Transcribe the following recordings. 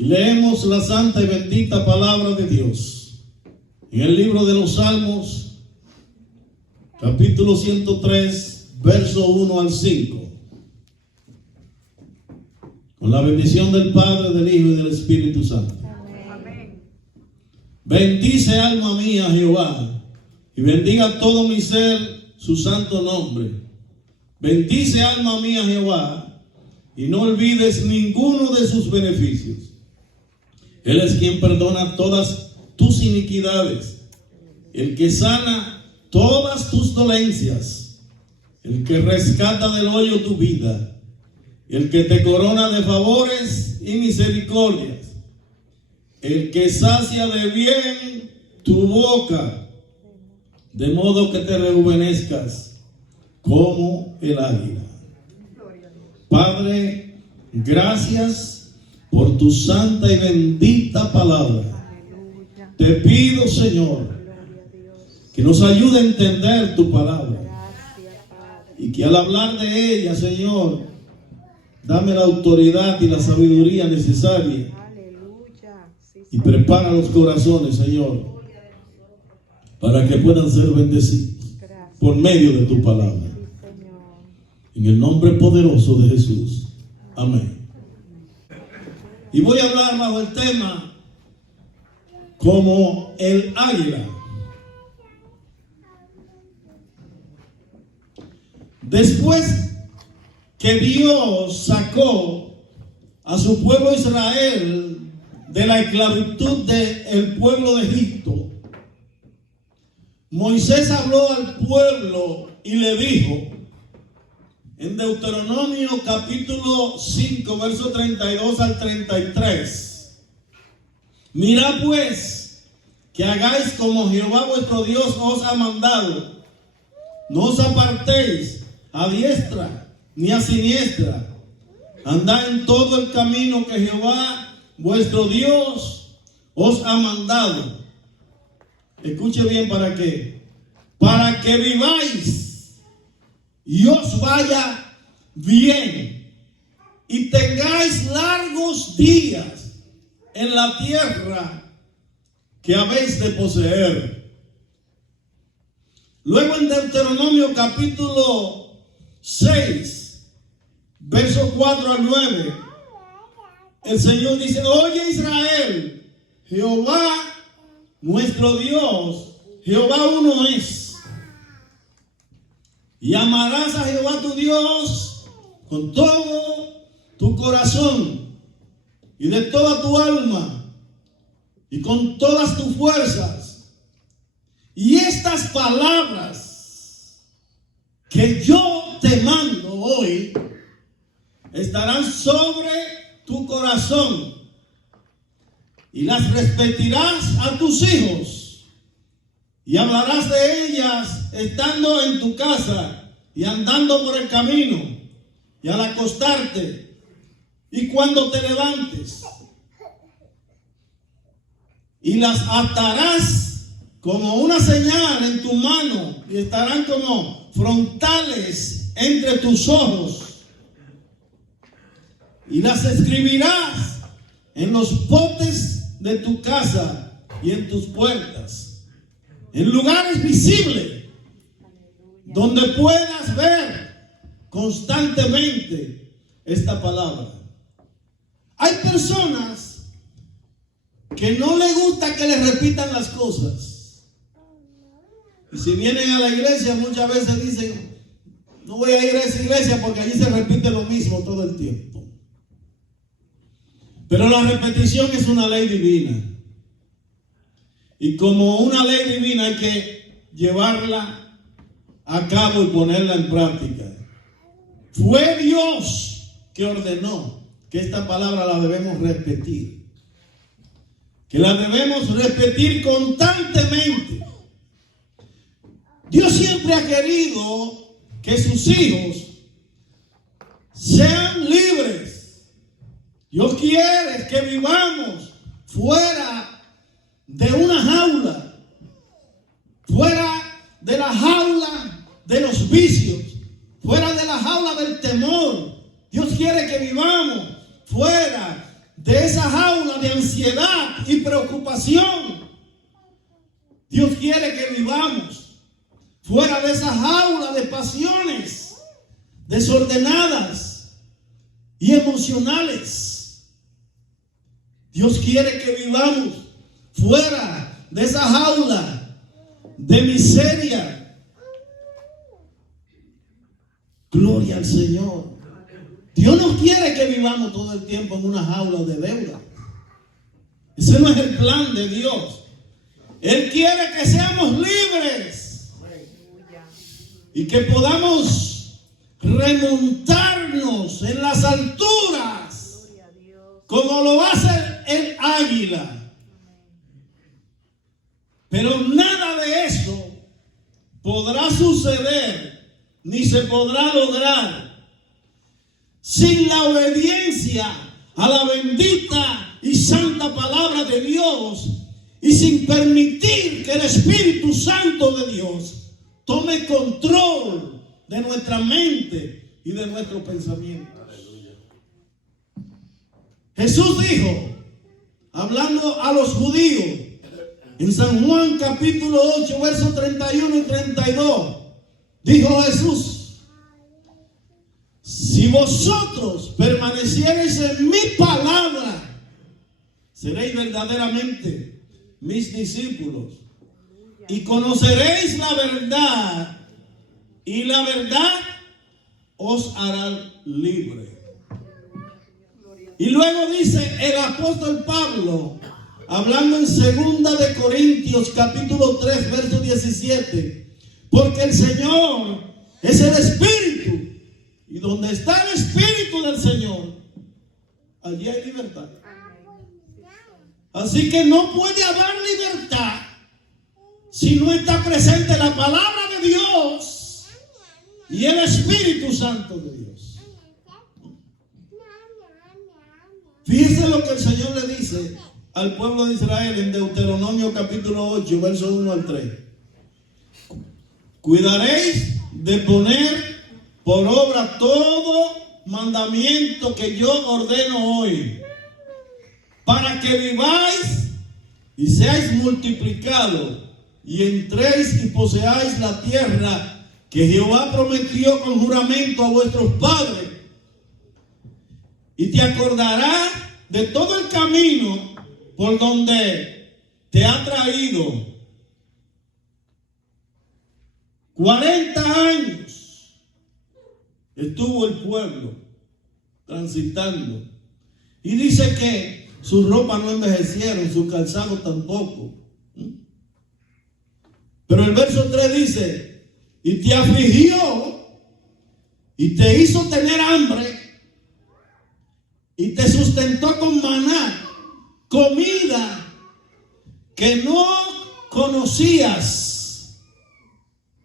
Y leemos la santa y bendita palabra de Dios en el libro de los Salmos, capítulo 103, verso 1 al 5. Con la bendición del Padre, del Hijo y del Espíritu Santo. Amén. Bendice, alma mía, a Jehová, y bendiga todo mi ser su santo nombre. Bendice, alma mía, a Jehová, y no olvides ninguno de sus beneficios. Él es quien perdona todas tus iniquidades, el que sana todas tus dolencias, el que rescata del hoyo tu vida, el que te corona de favores y misericordias, el que sacia de bien tu boca, de modo que te rejuvenezcas como el águila. Padre, gracias por tu santa y bendita palabra. Te pido, Señor, que nos ayude a entender tu palabra y que al hablar de ella, Señor, dame la autoridad y la sabiduría necesaria y prepara los corazones, Señor, para que puedan ser bendecidos por medio de tu palabra. En el nombre poderoso de Jesús. Amén. Y voy a hablar bajo el tema como el águila. Después que Dios sacó a su pueblo Israel de la esclavitud del pueblo de Egipto, Moisés habló al pueblo y le dijo en Deuteronomio capítulo 5, verso 32 al 33: mirad pues que hagáis como Jehová vuestro Dios os ha mandado. No os apartéis a diestra ni a siniestra. Andad en todo el camino que Jehová vuestro Dios os ha mandado. Escuche bien, ¿para qué? Para que viváis y os vaya bien y tengáis largos días en la tierra que habéis de poseer. Luego en Deuteronomio capítulo 6, verso 4 al 9, el Señor dice: oye Israel, Jehová nuestro Dios, Jehová uno es. Y amarás a Jehová tu Dios con todo tu corazón y de toda tu alma y con todas tus fuerzas. Y estas palabras que yo te mando hoy estarán sobre tu corazón y las repetirás a tus hijos. Y hablarás de ellas estando en tu casa y andando por el camino y al acostarte y cuando te levantes. Y las atarás como una señal en tu mano y estarán como frontales entre tus ojos. Y las escribirás en los potes de tu casa y en tus puertas, en lugares visibles, donde puedas ver constantemente esta palabra. Hay personas que no les gusta que les repitan las cosas. Y si vienen a la iglesia, muchas veces dicen: no voy a ir a esa iglesia porque allí se repite lo mismo todo el tiempo. Pero la repetición es una ley divina. Y como una ley divina hay que llevarla a cabo y ponerla en práctica. Fue Dios que ordenó que esta palabra la debemos repetir. Que la debemos repetir constantemente. Dios siempre ha querido que sus hijos sean libres. Dios quiere que vivamos fuera de una jaula, fuera de la jaula de los vicios, fuera de la jaula del temor. Dios quiere que vivamos fuera de esa jaula de ansiedad y preocupación. Dios quiere que vivamos fuera de esa jaula de pasiones desordenadas y emocionales. Dios quiere que vivamos fuera de esa jaula de miseria. Gloria al Señor. Dios no quiere que vivamos todo el tiempo en una jaula de deuda. Ese no es el plan de Dios. Él quiere que seamos libres y que podamos remontarnos en las alturas como lo hace el águila. Pero nada de eso podrá suceder ni se podrá lograr sin la obediencia a la bendita y santa palabra de Dios y sin permitir que el Espíritu Santo de Dios tome control de nuestra mente y de nuestros pensamientos. Jesús dijo, hablando a los judíos, en San Juan capítulo 8, versos 31 y 32, dijo Jesús: si vosotros permaneciereis en mi palabra, seréis verdaderamente mis discípulos y conoceréis la verdad, y la verdad os hará libre. Y luego dice el apóstol Pablo, hablando en 2 de Corintios capítulo 3, verso 17, porque el Señor es el Espíritu, y donde está el Espíritu del Señor, allí hay libertad. Así que no puede haber libertad si no está presente la palabra de Dios y el Espíritu Santo de Dios. Fíjense lo que el Señor le dice al pueblo de Israel en Deuteronomio capítulo 8, versos 1 al 3. Cuidaréis de poner por obra todo mandamiento que yo ordeno hoy, para que viváis y seáis multiplicados y entréis y poseáis la tierra que Jehová prometió con juramento a vuestros padres. Y te acordarás de todo el camino por donde te ha traído 40 años. Estuvo el pueblo transitando. Y dice que sus ropas no envejecieron, sus calzados tampoco. Pero el verso 3 dice: y te afligió y te hizo tener hambre y te sustentó con maná, comida que no conocías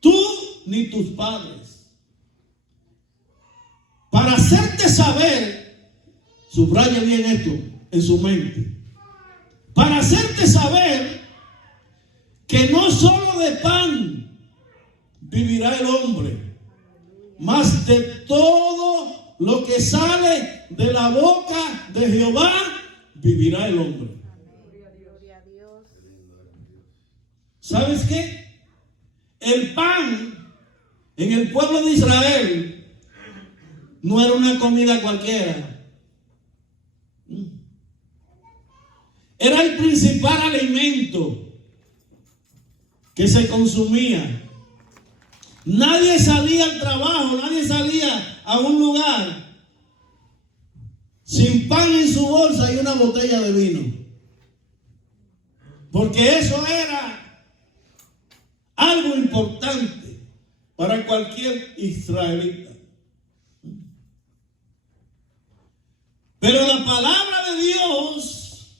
tú ni tus padres, para hacerte saber, subraya bien esto en su mente, para hacerte saber que no solo de pan vivirá el hombre, mas de todo lo que sale de la boca de Jehová vivirá el hombre. ¿Sabes qué? El pan en el pueblo de Israel no era una comida cualquiera. Era el principal alimento que se consumía. Nadie salía al trabajo, nadie salía a un lugar sin pan en su bolsa y una botella de vino, porque eso era algo importante para cualquier israelita. Pero la palabra de Dios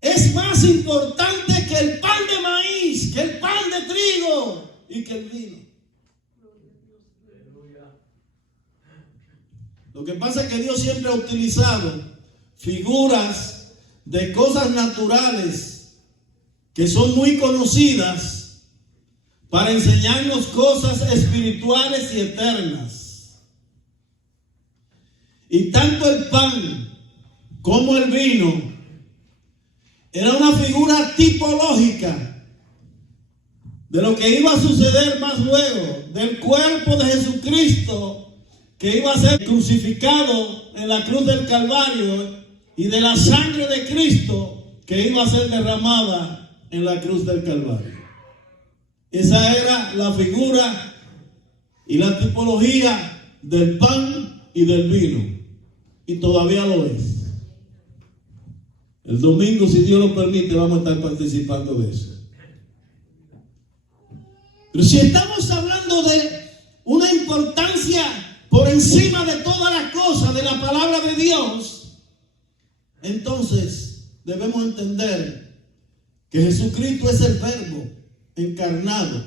es más importante que el pan de maíz, que el pan de trigo y que el vino. Lo que pasa es que Dios siempre ha utilizado figuras de cosas naturales que son muy conocidas para enseñarnos cosas espirituales y eternas. Y tanto el pan como el vino era una figura tipológica de lo que iba a suceder más luego, del cuerpo de Jesucristo que iba a ser crucificado en la cruz del Calvario y de la sangre de Cristo que iba a ser derramada en la cruz del Calvario. Esa era la figura y la tipología del pan y del vino, y todavía lo es. El domingo, si Dios lo permite, vamos a estar participando de eso. Pero si estamos hablando de una importancia por encima de todas las cosas de la palabra de Dios, entonces debemos entender que Jesucristo es el Verbo encarnado.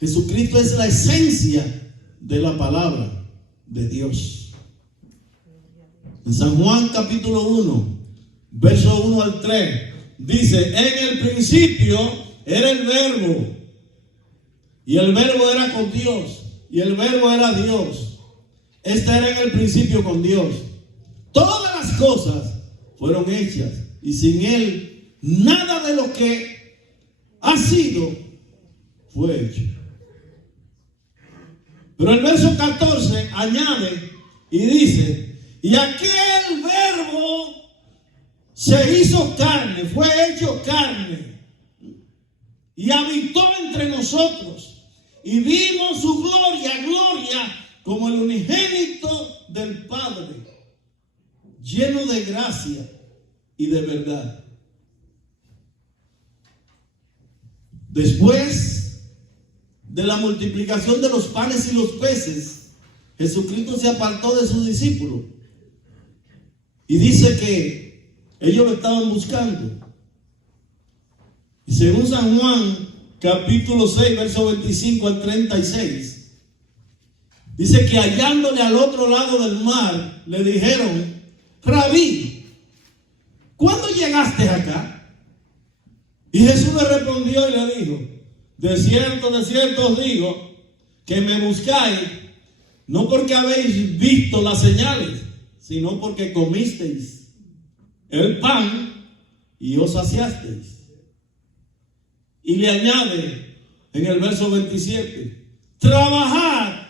Jesucristo es la esencia de la palabra de Dios. En San Juan capítulo 1, verso 1 al 3, dice: en el principio era el Verbo, y el Verbo era con Dios, y el Verbo era Dios. Este era en el principio con Dios. Todas las cosas fueron hechas, y sin Él nada de lo que ha sido fue hecho. Pero el verso 14 añade y dice: y aquel Verbo se hizo carne, fue hecho carne, y habitó entre nosotros, y vimos su gloria, gloria como el unigénito del Padre, lleno de gracia y de verdad. Después de la multiplicación de los panes y los peces, Jesucristo se apartó de sus discípulos y dice que ellos lo estaban buscando. Y según San Juan capítulo 6, verso 25 al 36, dice que hallándole al otro lado del mar, le dijeron: Rabí, ¿cuándo llegaste acá? Y Jesús le respondió y le dijo: de cierto os digo, que me buscáis, no porque habéis visto las señales, sino porque comisteis el pan y os saciasteis. Y le añade en el verso 27: trabajad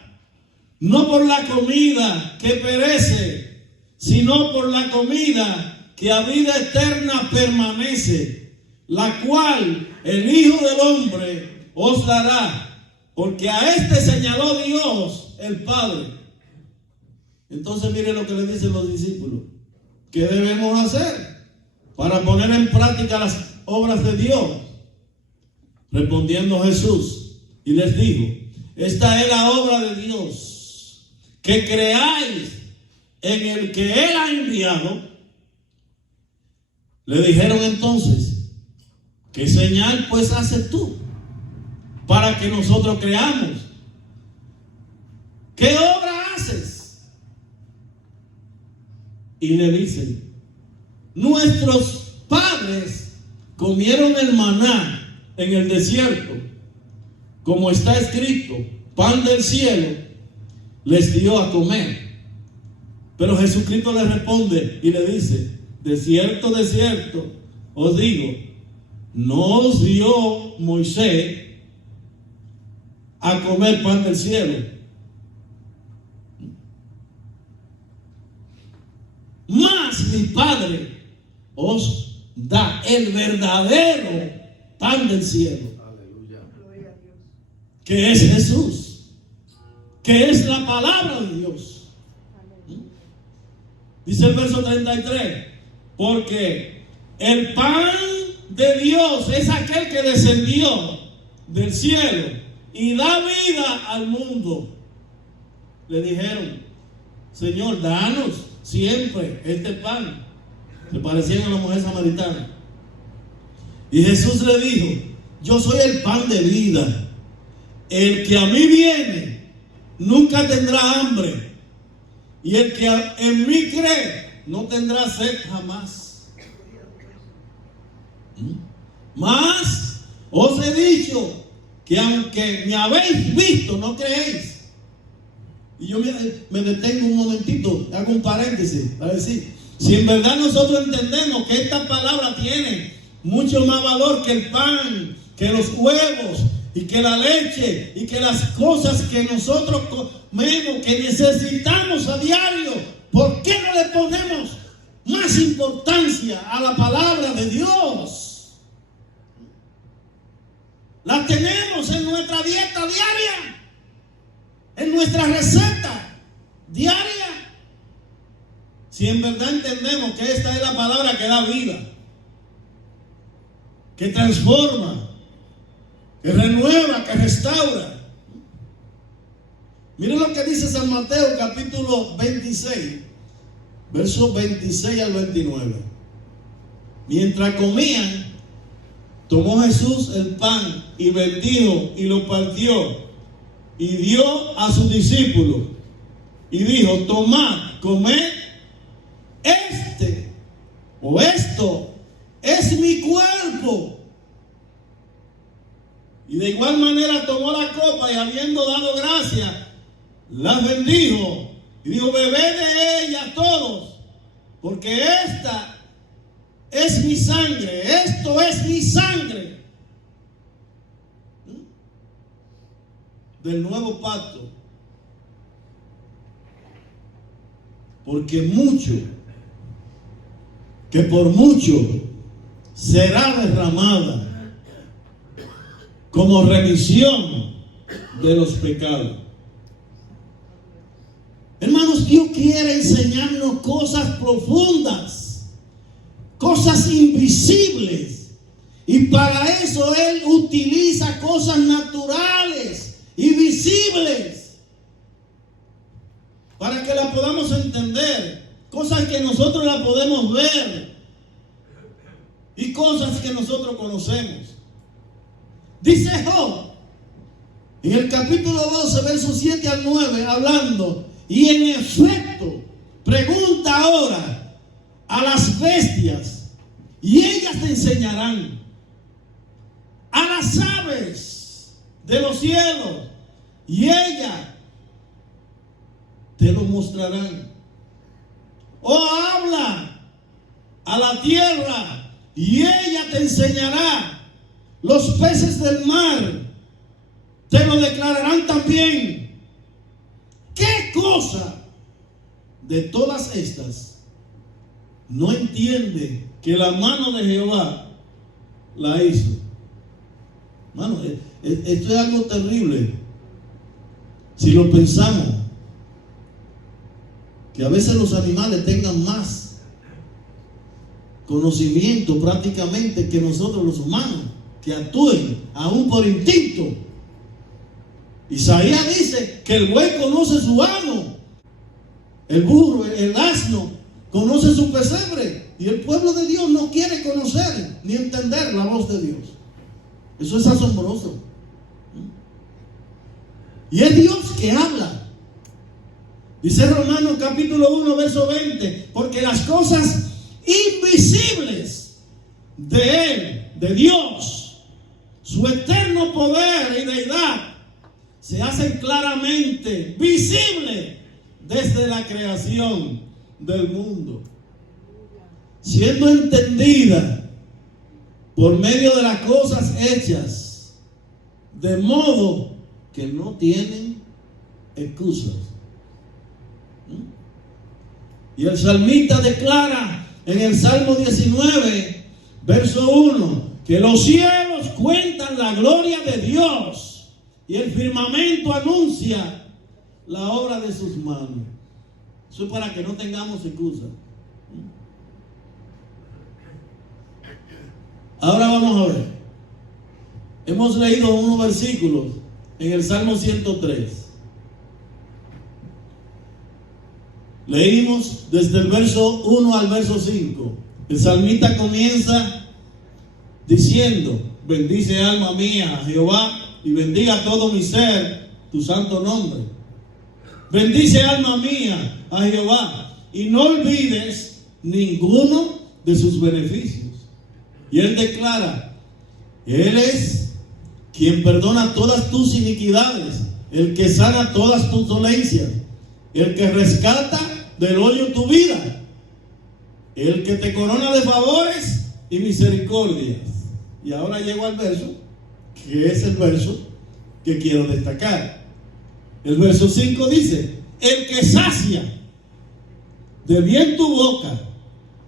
no por la comida que perece, sino por la comida que a vida eterna permanece, la cual el Hijo del Hombre os dará, porque a este señaló Dios el Padre. Entonces mire lo que le dicen los discípulos: ¿qué debemos hacer para poner en práctica las obras de Dios? Respondiendo Jesús y les dijo: esta es la obra de Dios, que creáis en el que Él ha enviado. Le dijeron entonces: ¿qué señal pues haces tú para que nosotros creamos? ¿Qué obra haces? Y le dicen: nuestros padres comieron el maná en el desierto, como está escrito: pan del cielo les dio a comer. Pero Jesucristo le responde y le dice: de cierto os digo, no os dio Moisés a comer pan del cielo, mas mi Padre os da el verdadero pan del cielo. Aleluya. Que es Jesús, que es la palabra de Dios. Dice el verso 33: porque el pan de Dios es aquel que descendió del cielo y da vida al mundo. Le dijeron: Señor, danos siempre este pan. Se parecían a la mujer samaritana. Y Jesús le dijo: yo soy el pan de vida. El que a mí viene nunca tendrá hambre, y el que en mí cree no tendrá sed jamás. Mas os he dicho que aunque me habéis visto, no creéis. Y yo me detengo un momentito, hago un paréntesis para decir, si en verdad nosotros entendemos que esta palabra tiene mucho más valor que el pan, que los huevos y que la leche y que las cosas que nosotros comemos, que necesitamos a diario, ¿por qué no le ponemos más importancia a la palabra de Dios? La tenemos en nuestra dieta diaria, en nuestra receta diaria. Si en verdad entendemos que esta es la palabra que da vida, que transforma, que renueva, que restaura. Miren lo que dice San Mateo capítulo 26, versos 26 al 29. Mientras comían, tomó Jesús el pan y bendijo y lo partió y dio a sus discípulos y dijo: tomad, comed, esto es mi cuerpo. Y de igual manera tomó la copa y habiendo dado gracias, la bendijo y dijo: bebed de ella todos, porque esta es mi sangre, esto es mi sangre del nuevo pacto, porque por mucho será derramada como remisión de los pecados. Hermanos, Dios quiere enseñarnos cosas profundas, cosas invisibles, y para eso Él utiliza cosas naturales y visibles para que las podamos entender, cosas que nosotros las podemos ver y cosas que nosotros conocemos. Dice Job en el capítulo 12, versos 7 al 9, hablando: y en efecto, pregunta ahora a las bestias, y ellas te enseñarán, a las aves de los cielos, y ellas te lo mostrarán. O habla a la tierra, y ella te enseñará. Los peces del mar te lo declararán también. ¿Qué cosa de todas estas no entiende que la mano de Jehová la hizo? Mano, esto es algo terrible. Si lo pensamos, que a veces los animales tengan más conocimiento prácticamente que nosotros los humanos, que actúen aún por instinto. Isaías dice que el buey conoce su amo, el burro, el asno conoce su pesebre, y el pueblo de Dios no quiere conocer ni entender la voz de Dios. Eso es asombroso. Y es Dios que habla. Dice Romanos capítulo 1, verso 20: porque las cosas invisibles de Él, de Dios, su eterno poder y deidad, se hacen claramente visibles desde la creación del mundo, siendo entendida por medio de las cosas hechas, de modo que no tienen excusas. Y el salmista declara en el Salmo 19, verso 1, que los cielos cuentan la gloria de Dios y el firmamento anuncia la obra de sus manos. Eso es para que no tengamos excusa. Ahora vamos a ver. Hemos leído unos versículos en el Salmo 103. Leímos desde el verso 1 al verso 5. El salmista comienza diciendo: bendice alma mía a Jehová, y bendiga todo mi ser tu santo nombre. Bendice alma mía a Jehová, y no olvides ninguno de sus beneficios. Y él declara: Él es quien perdona todas tus iniquidades, el que sana todas tus dolencias, el que rescata del hoyo tu vida, el que te corona de favores y misericordias. Y ahora llego al verso, que es el verso que quiero destacar. El verso 5 dice: el que sacia de bien tu boca,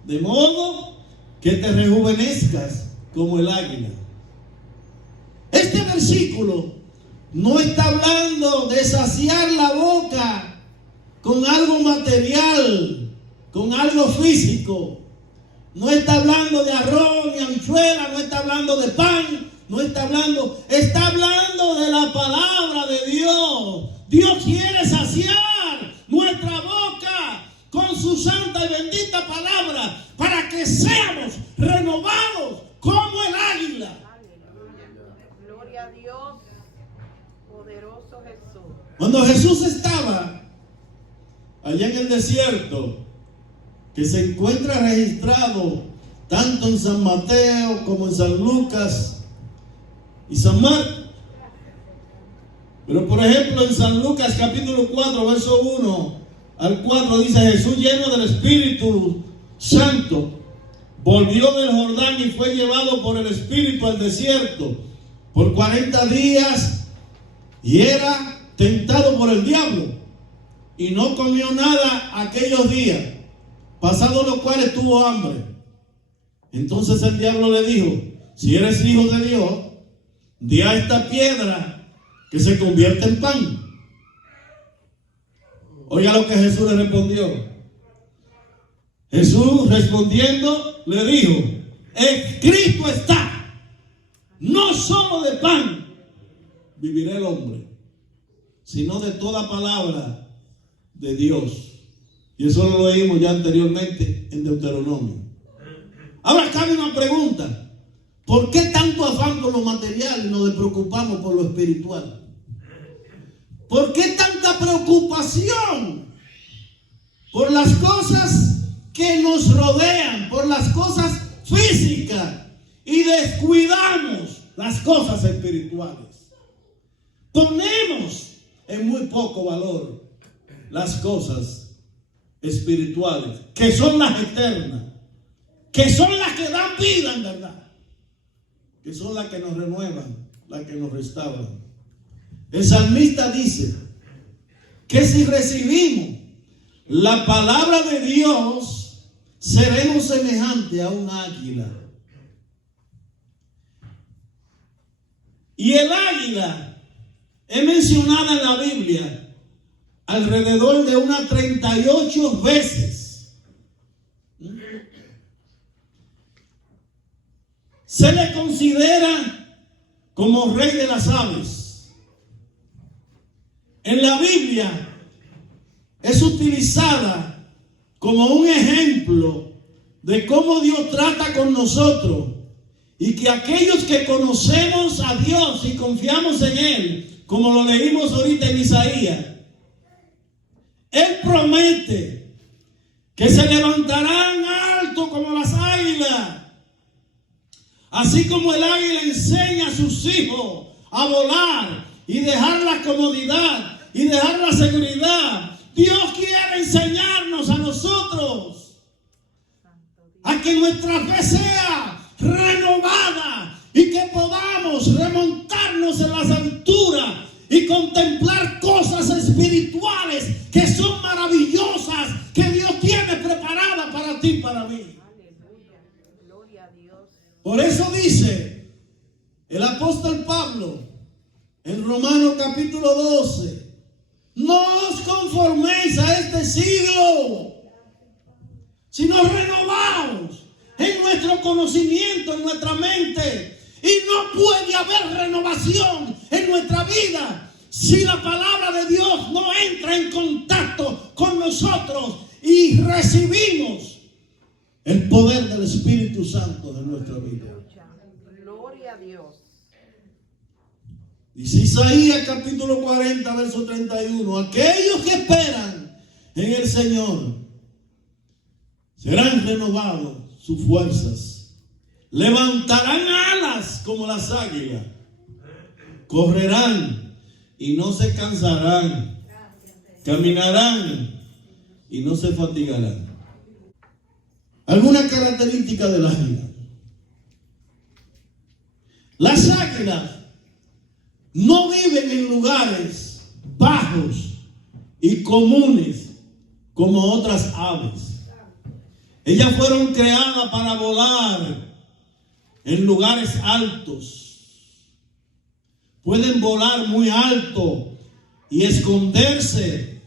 de modo que te rejuvenezcas como el águila. Este versículo no está hablando de saciar la boca con algo material, con algo físico. No está hablando de arroz ni habichuela, no está hablando de pan, está hablando de la palabra de Dios. Dios quiere saciar nuestra boca con su santa y bendita palabra para que seamos renovados como el águila. Gloria a Dios, poderoso Jesús. Cuando Jesús estaba allá en el desierto, que se encuentra registrado tanto en San Mateo como en San Lucas y San Marcos. Pero por ejemplo en San Lucas capítulo 4 verso 1 al 4 dice: Jesús, lleno del Espíritu Santo, volvió del Jordán y fue llevado por el Espíritu al desierto por 40 días y era tentado por el diablo y no comió nada aquellos días, pasados los cuales tuvo hambre. Entonces el diablo le dijo: si eres hijo de Dios, di a esta piedra que se convierta en pan. Oiga lo que Jesús le respondió. Jesús respondiendo le dijo: escrito está, no solo de pan vivirá el hombre, sino de toda palabra de Dios. Y eso lo leímos ya anteriormente en Deuteronomio. Ahora cabe una pregunta: ¿por qué tanto afán por lo material y nos despreocupamos por lo espiritual? ¿Por qué tanta preocupación por las cosas que nos rodean, por las cosas físicas, y descuidamos las cosas espirituales? Ponemos en muy poco valor las cosas espirituales, que son las eternas, que son las que dan vida en verdad, que son las que nos renuevan, las que nos restauran. El salmista dice que si recibimos la palabra de Dios, seremos semejantes a un águila. Y el águila es mencionada en la Biblia alrededor de unas 38 veces. Se le considera como rey de las aves. En la Biblia es utilizada como un ejemplo de cómo Dios trata con nosotros, y que aquellos que conocemos a Dios y confiamos en Él, como lo leímos ahorita en Isaías, Él promete que se levantarán alto como las águilas. Así como el águila enseña a sus hijos a volar y dejar la comodidad y dejar la seguridad, Dios quiere enseñarnos a nosotros a que nuestra fe sea renovada y que podamos remontarnos en las alturas y contemplar cosas espirituales que son maravillosas, que Dios tiene preparadas para ti y para mí. Aleluya, gloria a Dios. Por eso dice el apóstol Pablo en Romanos capítulo 12: no os conforméis a este siglo, sino renovaos en nuestro conocimiento, en nuestra mente. Y no puede haber renovación en nuestra vida si la palabra de Dios no entra en contacto con nosotros y recibimos el poder del Espíritu Santo de nuestra vida. Gloria a Dios. Dice Isaías capítulo 40 verso 31: aquellos que esperan en el Señor serán renovados sus fuerzas, levantarán alas como las águilas, correrán y no se cansarán, caminarán y no se fatigarán. ¿Alguna característica del águila? Las águilas no viven en lugares bajos y comunes como otras aves. Ellas fueron creadas para volar en lugares altos. Pueden volar muy alto y esconderse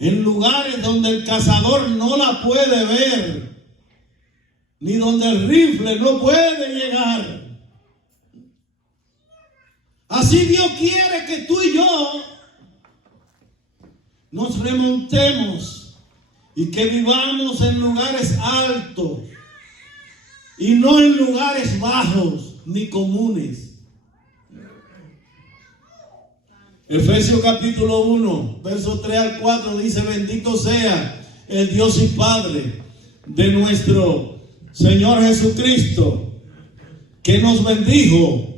en lugares donde el cazador no la puede ver, ni donde el rifle no puede llegar. Así Dios quiere que tú y yo nos remontemos y que vivamos en lugares altos y no en lugares bajos ni comunes. Efesios capítulo 1, versos 3 al 4 dice: bendito sea el Dios y Padre de nuestro Señor Jesucristo, que nos bendijo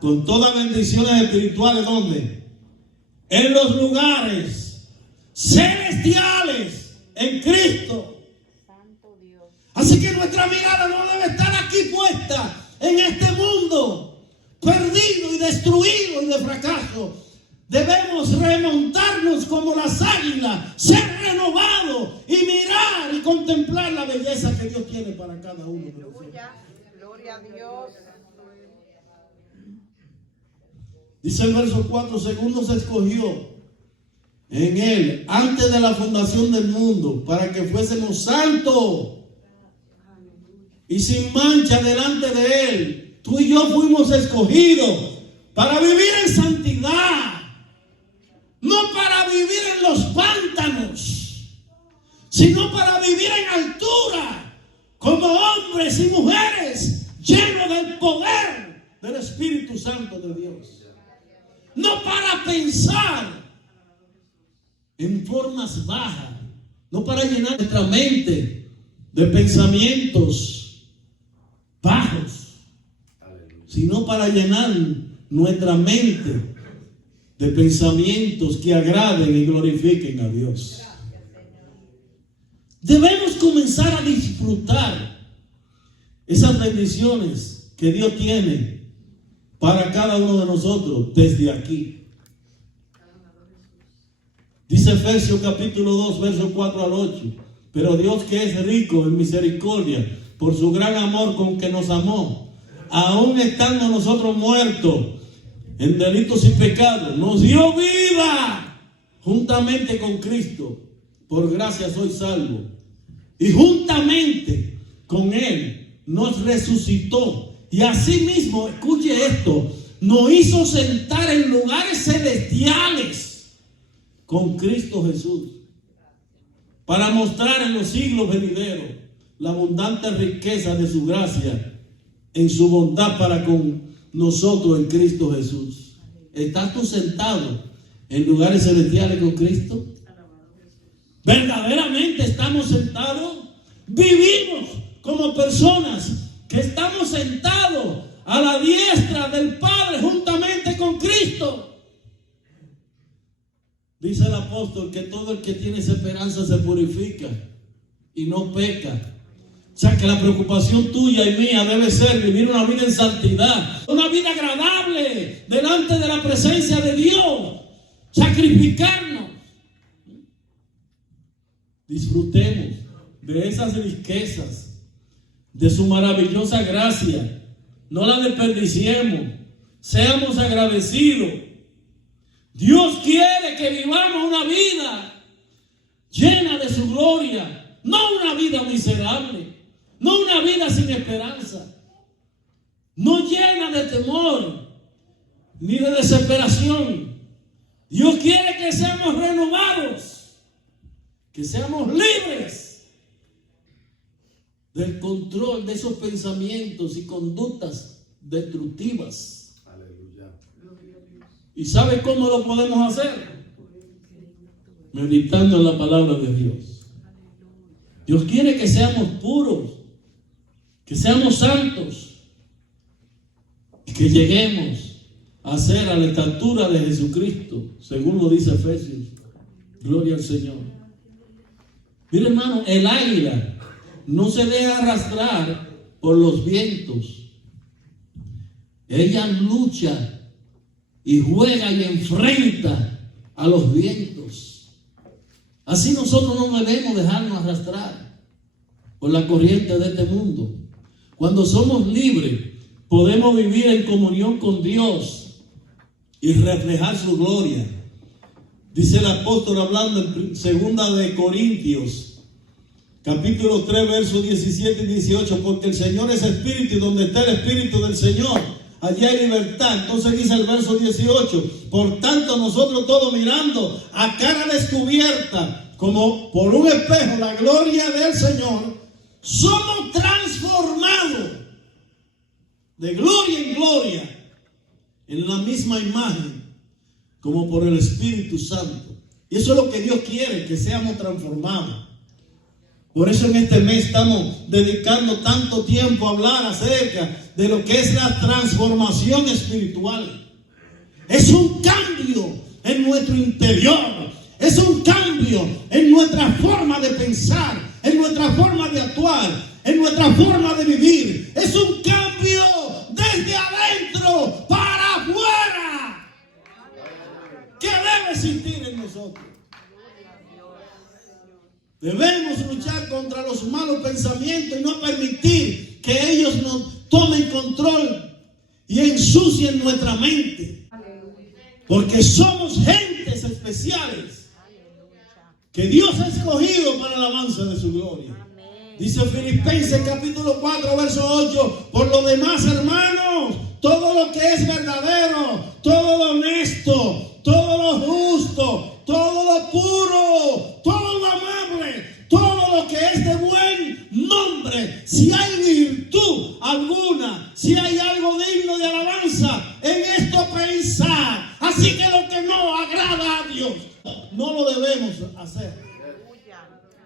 con todas bendiciones espirituales. ¿Dónde? En los lugares celestiales en Cristo. Santo Dios. Así que nuestra mirada no debe estar aquí puesta en este mundo perdido y destruido y de fracaso. Debemos remontarnos como las águilas, ser renovados y mirar y contemplar la belleza que Dios tiene para cada uno de nosotros. Aleluya. Gloria a Dios. Dice el verso 4: según nos escogió en Él antes de la fundación del mundo, para que fuésemos santos y sin mancha delante de Él. Tú y yo fuimos escogidos para vivir en santidad, no para vivir en los pantanos, sino para vivir en altura, como hombres y mujeres llenos del poder del Espíritu Santo de Dios. No para pensar en formas bajas, no para llenar nuestra mente de pensamientos bajos, sino para llenar nuestra mente de pensamientos que agraden y glorifiquen a Dios. Debemos comenzar a disfrutar esas bendiciones que Dios tiene para cada uno de nosotros desde aquí. Dice Efesios capítulo 2, versos 4 al 8. Pero Dios, que es rico en misericordia, por su gran amor con que nos amó, aun estando nosotros muertos en delitos y pecados, nos dio vida juntamente con Cristo. Por gracia soy salvo. Y juntamente con Él nos resucitó. Y asimismo, escuche esto, nos hizo sentar en lugares celestiales con Cristo Jesús, para mostrar en los siglos venideros la abundante riqueza de su gracia en su bondad para con nosotros en Cristo Jesús. ¿Estás tú sentado en lugares celestiales con Cristo? ¿Verdaderamente estamos sentados? Vivimos como personas que estamos sentados a la diestra del Padre juntamente con Cristo. Dice el apóstol que todo el que tiene esa esperanza se purifica y no peca. O sea que la preocupación tuya y mía debe ser vivir una vida en santidad, una vida agradable delante de la presencia de Dios, sacrificarnos. Disfrutemos de esas riquezas, de su maravillosa gracia. No la desperdiciemos. Seamos agradecidos. Dios quiere que vivamos una vida llena de su gloria, no una vida miserable, no una vida sin esperanza, no llena de temor ni de desesperación. Dios quiere que seamos renovados, que seamos libres del control de esos pensamientos y conductas destructivas. Aleluya. ¿Y sabe cómo lo podemos hacer? Meditando en la palabra de Dios. Dios quiere que seamos puros, que seamos santos, y que lleguemos a ser a la estatura de Jesucristo, según lo dice Efesios. Gloria al Señor. Mire, hermano, el águila no se deja arrastrar por los vientos. Ella lucha y juega y enfrenta a los vientos. Así nosotros no debemos dejarnos arrastrar por la corriente de este mundo. Cuando somos libres, podemos vivir en comunión con Dios y reflejar su gloria. Dice el apóstol hablando en 2 de Corintios, capítulo 3, versos 17 y 18, porque el Señor es espíritu y donde está el espíritu del Señor, allí hay libertad. Entonces dice el verso 18, por tanto nosotros todos mirando a cara descubierta, como por un espejo, la gloria del Señor, somos transformados de gloria en gloria en la misma imagen, como por el Espíritu Santo. Y eso es lo que Dios quiere, que seamos transformados. Por eso en este mes estamos dedicando tanto tiempo a hablar acerca de lo que es la transformación espiritual. Es un cambio en nuestro interior. Es un cambio en nuestra forma de pensar, en nuestra forma de actuar, en nuestra forma de vivir. Es un cambio desde adentro para afuera que debe existir en nosotros. Debemos luchar contra los malos pensamientos y no permitir que ellos nos tomen control y ensucien nuestra mente. Porque somos gentes especiales que Dios ha escogido para la alabanza de su gloria. Dice Filipenses capítulo 4, verso 8, por lo demás, hermanos, todo lo que es verdadero, todo lo honesto, todo lo justo, todo lo puro, todo lo amable, todo lo que es de buen nombre, si hay virtud alguna, si hay algo digno de alabanza, en esto pensar. Así que lo que no agrada a Dios, no lo debemos hacer,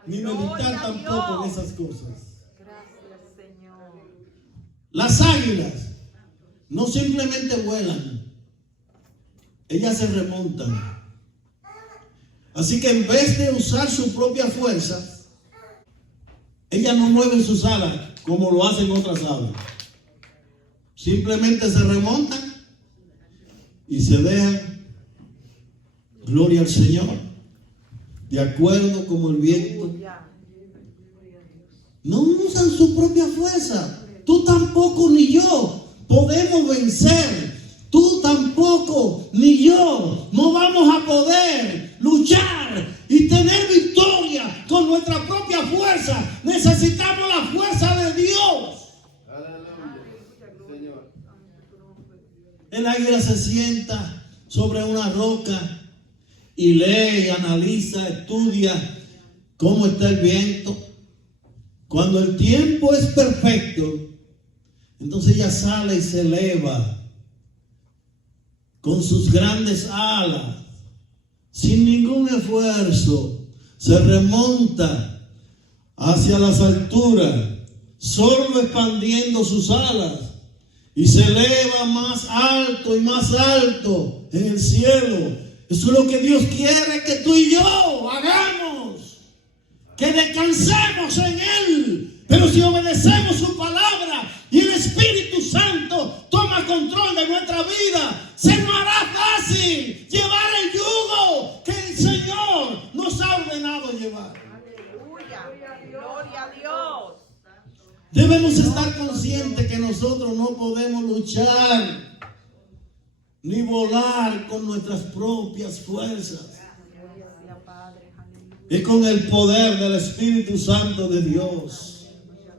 ni meditar tampoco en esas cosas. Gracias, Señor. Las águilas no simplemente vuelan, ellas se remontan. Así que en vez de usar su propia fuerza, ellas no mueven sus alas como lo hacen otras aves. Simplemente se remontan y se dejan, gloria al Señor, de acuerdo como el viento. No usan su propia fuerza. Tú tampoco ni yo podemos vencer. Tú tampoco ni yo no vamos a poder luchar y tener victoria con nuestra propia fuerza. Necesitamos la fuerza de Dios. El águila se sienta sobre una roca y lee, analiza, estudia cómo está el viento. Cuando el tiempo es perfecto, entonces ella sale y se eleva con sus grandes alas, sin ningún esfuerzo, se remonta hacia las alturas, solo expandiendo sus alas, y se eleva más alto y más alto en el cielo. Eso es lo que Dios quiere que tú y yo hagamos, que descansemos en Él. Pero si obedecemos su palabra y el Espíritu Santo toma control de nuestra vida, se nos hará fácil llevar el yugo que el Señor nos ha ordenado llevar. Aleluya, gloria a Dios. Debemos estar conscientes que nosotros no podemos luchar ni volar con nuestras propias fuerzas. Es con el poder del Espíritu Santo de Dios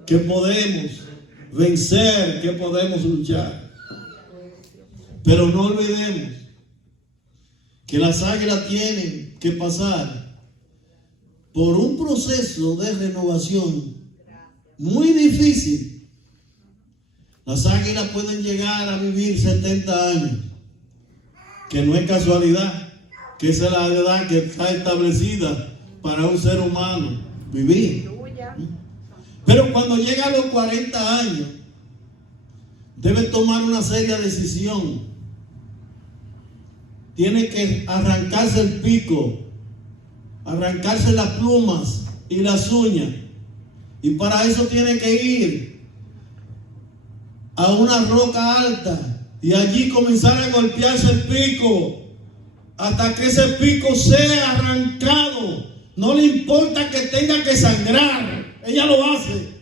que podemos vencer, que podemos luchar. Pero no olvidemos que las águilas tienen que pasar por un proceso de renovación muy difícil. Las águilas pueden llegar a vivir 70 años, que no es casualidad, que esa es la edad que está establecida para un ser humano vivir. Pero cuando llega a los 40 años, debe tomar una seria decisión. Tiene que arrancarse el pico arrancarse las plumas y las uñas. Y para eso tiene que ir a una roca alta y allí comenzar a golpearse el pico hasta que ese pico sea arrancado. No le importa que tenga que sangrar, ella lo hace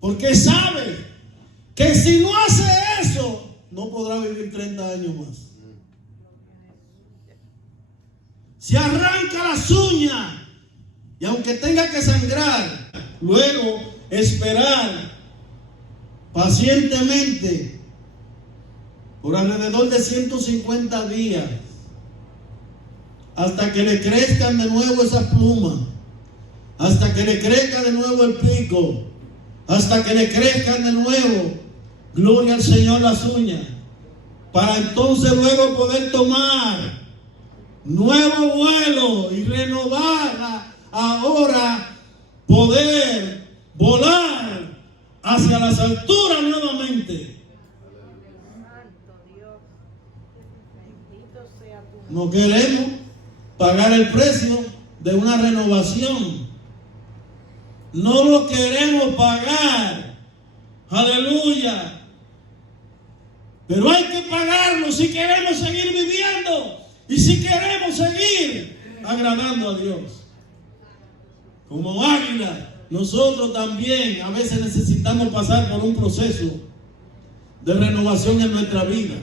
porque sabe que si no hace eso no podrá vivir 30 años más. Se arranca las uñas y aunque tenga que sangrar, luego esperar pacientemente por alrededor de 150 días hasta que le crezcan de nuevo esas plumas, hasta que le crezca de nuevo el pico, hasta que le crezcan de nuevo, gloria al Señor, las uñas, para entonces luego poder tomar nuevo vuelo y renovar ahora, poder volar hacia las alturas nuevamente. Santo Dios. Bendito sea tu No queremos pagar el precio de una renovación. No lo queremos pagar. Aleluya. Pero hay que pagarlo si queremos seguir viviendo y si queremos seguir agradando a Dios. Como águila, nosotros también a veces necesitamos pasar por un proceso de renovación en nuestra vida.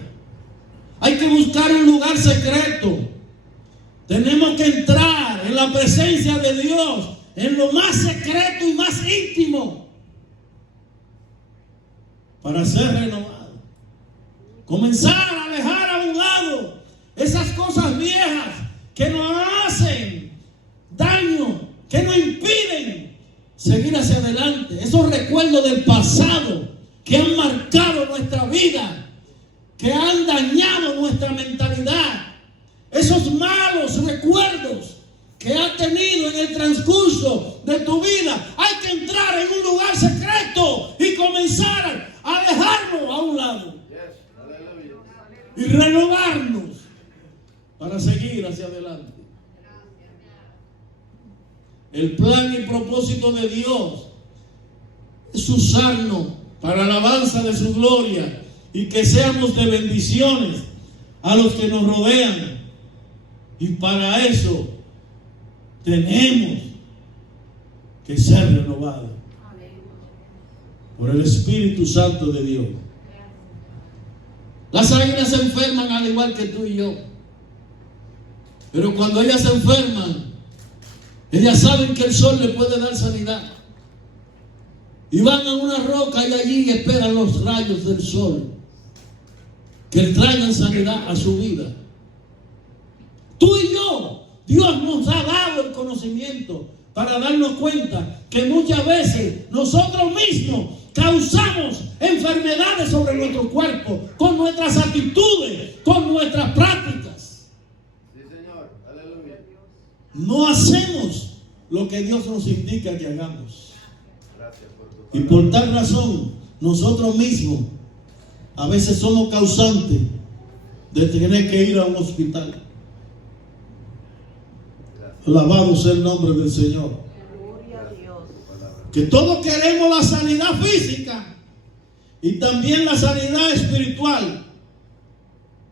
Hay que buscar un lugar secreto. Tenemos que entrar en la presencia de Dios, en lo más secreto y más íntimo, para ser renovado. Comenzar a dejar a un lado esas cosas viejas que nos hacen daño, que nos impiden seguir hacia adelante. Esos recuerdos del pasado que han marcado nuestra vida, que han dañado nuestra mentalidad. Esos malos recuerdos que has tenido en el transcurso de tu vida. Hay que entrar en un lugar secreto y comenzar a dejarlo a un lado. Y renovarnos para seguir hacia adelante. El plan y propósito de Dios es usarnos para la alabanza de su gloria y que seamos de bendiciones a los que nos rodean. Y para eso tenemos que ser renovados por el Espíritu Santo de Dios. Las águilas se enferman al igual que tú y yo. Pero cuando ellas se enferman, ellas saben que el sol le puede dar sanidad. Y van a una roca y allí esperan los rayos del sol que traigan sanidad a su vida. Tú y yo, Dios nos ha dado el conocimiento para darnos cuenta que muchas veces nosotros mismos causamos enfermedades sobre nuestro cuerpo con nuestras actitudes, con nuestras prácticas. Sí, Señor. Aleluya. No hacemos lo que Dios nos indica que hagamos. Gracias por tu palabra. Y por tal razón, nosotros mismos a veces somos causantes de tener que ir a un hospital. Alabado sea el nombre del Señor. gloria a Dios. Que todos queremos la sanidad física y también la sanidad espiritual,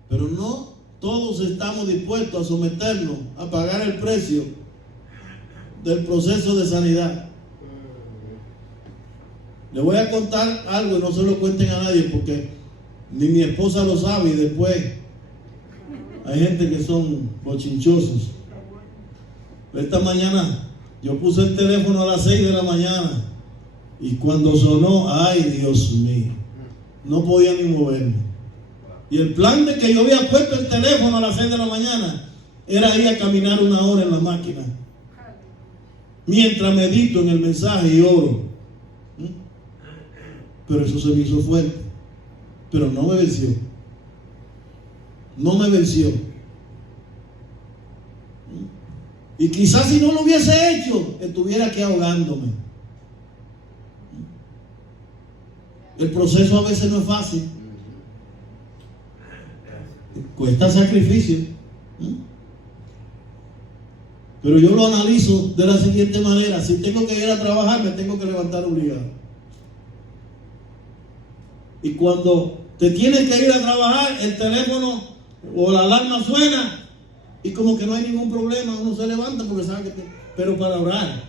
pero no todos estamos dispuestos a someternos a pagar el precio del proceso de sanidad. Le voy a contar algo y no se lo cuenten a nadie porque ni mi esposa lo sabe y después hay gente que son bochinchosos. Esta mañana yo puse el teléfono a las 6 de la mañana y cuando sonó, ay Dios mío, no podía ni moverme. Y el plan de que yo había puesto el teléfono a las 6 de la mañana era ir a caminar 1 hora en la máquina mientras medito en el mensaje y oro. Pero eso se me hizo fuerte, pero no me venció. No me venció. Y quizás si no lo hubiese hecho, estuviera aquí ahogándome. El proceso a veces no es fácil. Cuesta sacrificio. Pero yo lo analizo de la siguiente manera: si tengo que ir a trabajar, me tengo que levantar obligado. Y cuando te tienes que ir a trabajar, el teléfono o la alarma suena y como que no hay ningún problema, uno se levanta porque sabe que pero para orar,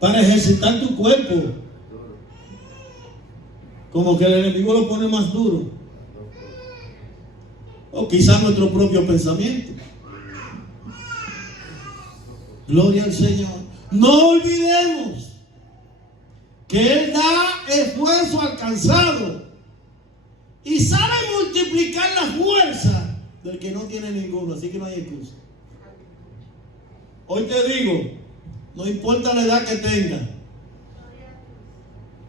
para ejercitar tu cuerpo, como que el enemigo lo pone más duro, o quizás nuestro propio pensamiento. Gloria al Señor. No olvidemos que Él da esfuerzo alcanzado y sabe multiplicar la fuerza del que no tiene ninguno, así que no hay excusa. Hoy te digo, no importa la edad que tengas,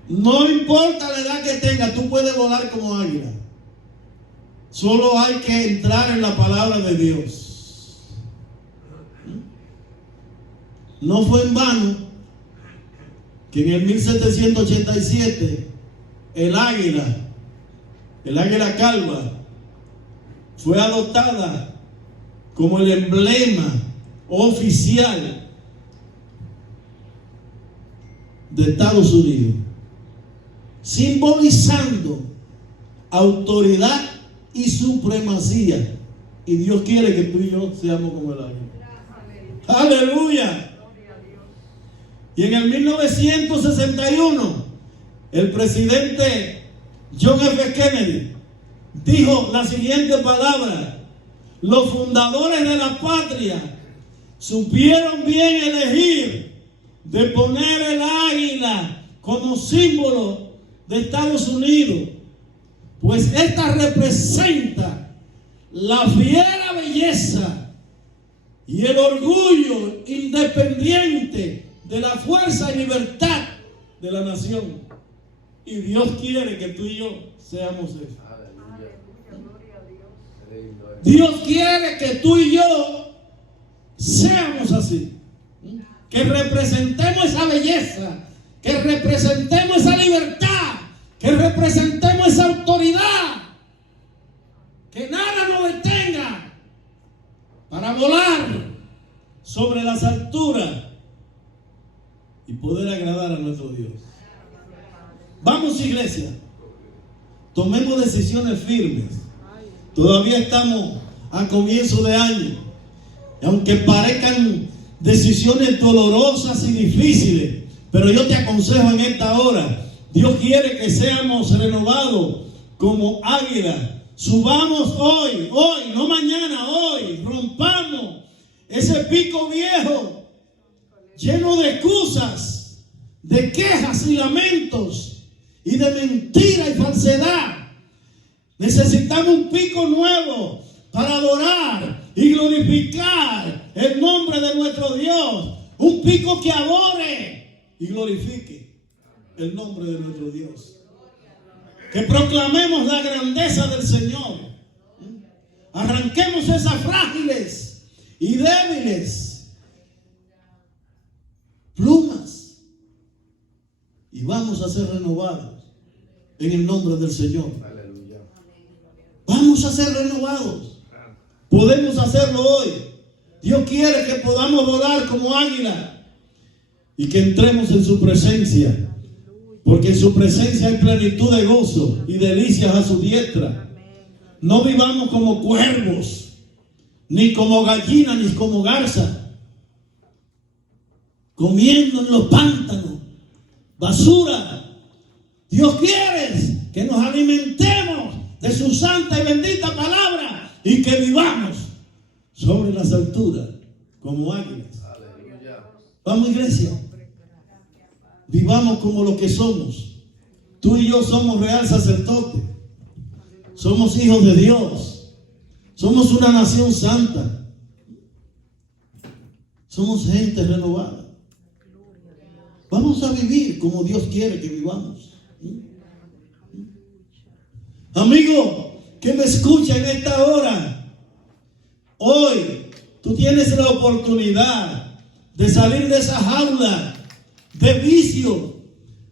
no importa la edad que tengas, tú puedes volar como águila. Solo hay que entrar en la palabra de Dios. No fue en vano que en el 1787 el águila calva, fue adoptada como el emblema oficial de Estados Unidos, simbolizando autoridad y supremacía. Y Dios quiere que tú y yo seamos como el águila. ¡Aleluya! Y en el 1961, el presidente John F. Kennedy dijo la siguiente palabra: los fundadores de la patria supieron bien elegir de poner el águila como símbolo de Estados Unidos, pues esta representa la fiera belleza y el orgullo independiente de la fuerza y libertad de la nación. Y Dios quiere que tú y yo seamos eso. Dios quiere que tú y yo seamos así, que representemos esa belleza, que representemos esa libertad, que representemos esa autoridad, que nada nos detenga para volar sobre las alturas y poder agradar a nuestro Dios. Vamos, iglesia, tomemos decisiones firmes. Todavía estamos a comienzo de año, y aunque parezcan decisiones dolorosas y difíciles, pero yo te aconsejo en esta hora, Dios quiere que seamos renovados como águila. Subamos hoy, no mañana, hoy, rompamos ese pico viejo lleno de excusas, de quejas y lamentos y de mentira y falsedad. Necesitamos un pico nuevo para adorar y glorificar el nombre de nuestro Dios. Un pico que adore y glorifique el nombre de nuestro Dios. Que proclamemos la grandeza del Señor. Arranquemos esas frágiles y débiles plumas y vamos a ser renovados en el nombre del Señor. Aleluya. Vamos a ser renovados. Podemos hacerlo hoy. Dios quiere que podamos volar como águila y que entremos en su presencia, porque en su presencia hay plenitud de gozo y delicias a su diestra. No vivamos como cuervos, ni como gallinas, ni como garza, comiendo en los pantanos basura. Dios quiere que nos alimentemos de su santa y bendita palabra y que vivamos sobre las alturas como águilas. Aleluya. Vamos, iglesia, vivamos como lo que somos. Tú y yo somos real sacerdote, somos hijos de Dios, somos una nación santa, somos gente renovada. Vamos a vivir como Dios quiere que vivamos. Amigo que me escucha en esta hora, hoy tú tienes la oportunidad de salir de esa jaula de vicio,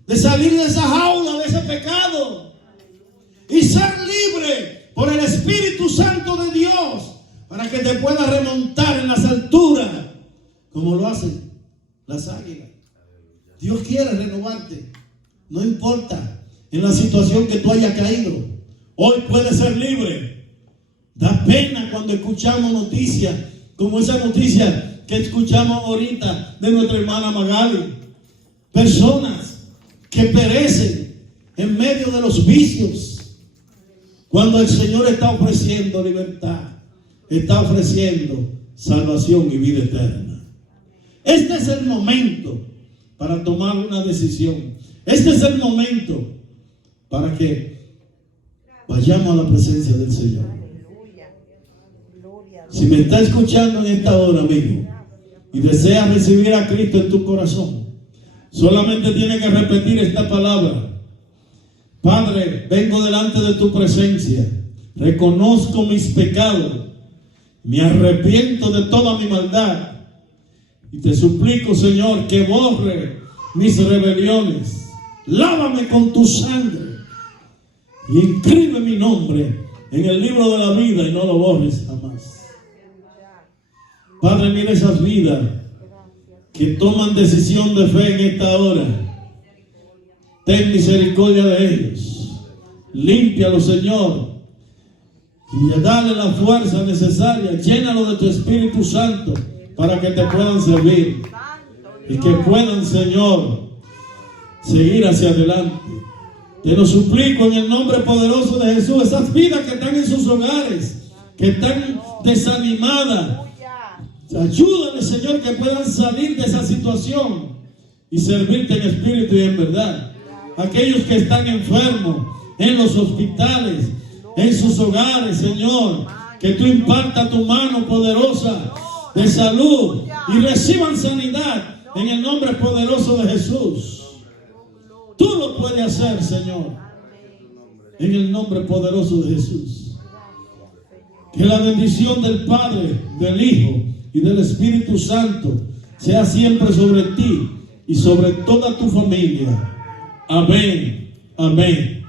de salir de esa jaula de ese pecado y ser libre por el Espíritu Santo de Dios para que te puedas remontar en las alturas, como lo hacen las águilas. Dios quiere renovarte, no importa en la situación que tú hayas caído. Hoy puedes ser libre. Da pena cuando escuchamos noticias como esa noticia que escuchamos ahorita de nuestra hermana Magali. Personas que perecen en medio de los vicios, cuando el Señor está ofreciendo libertad, está ofreciendo salvación y vida eterna. Este es el momento para tomar una decisión. Este es el momento para que vayamos a la presencia del Señor. Aleluya. Gloria a Dios. Si me está escuchando en esta hora, amigo, y deseas recibir a Cristo en tu corazón, solamente tienes que repetir esta palabra. Padre, vengo delante de tu presencia, reconozco mis pecados, me arrepiento de toda mi maldad y te suplico, Señor, que borre mis rebeliones. Lávame con tu sangre y inscribe mi nombre en el libro de la vida y no lo borres jamás. Padre, mira esas vidas que toman decisión de fe en esta hora. Ten misericordia de ellos. Límpialos, Señor, y dale la fuerza necesaria. Llénalo de tu Espíritu Santo para que te puedan servir y que puedan, Señor, seguir hacia adelante. Te lo suplico en el nombre poderoso de Jesús. Esas vidas que están en sus hogares, que están desanimadas, ayúdale, Señor, que puedan salir de esa situación y servirte en espíritu y en verdad. Aquellos que están enfermos en los hospitales, en sus hogares, Señor, que tú impartas tu mano poderosa de salud y reciban sanidad en el nombre poderoso de Jesús. Tú lo puedes hacer, Señor, en el nombre poderoso de Jesús. Que la bendición del Padre, del Hijo y del Espíritu Santo sea siempre sobre ti y sobre toda tu familia. Amén. Amén.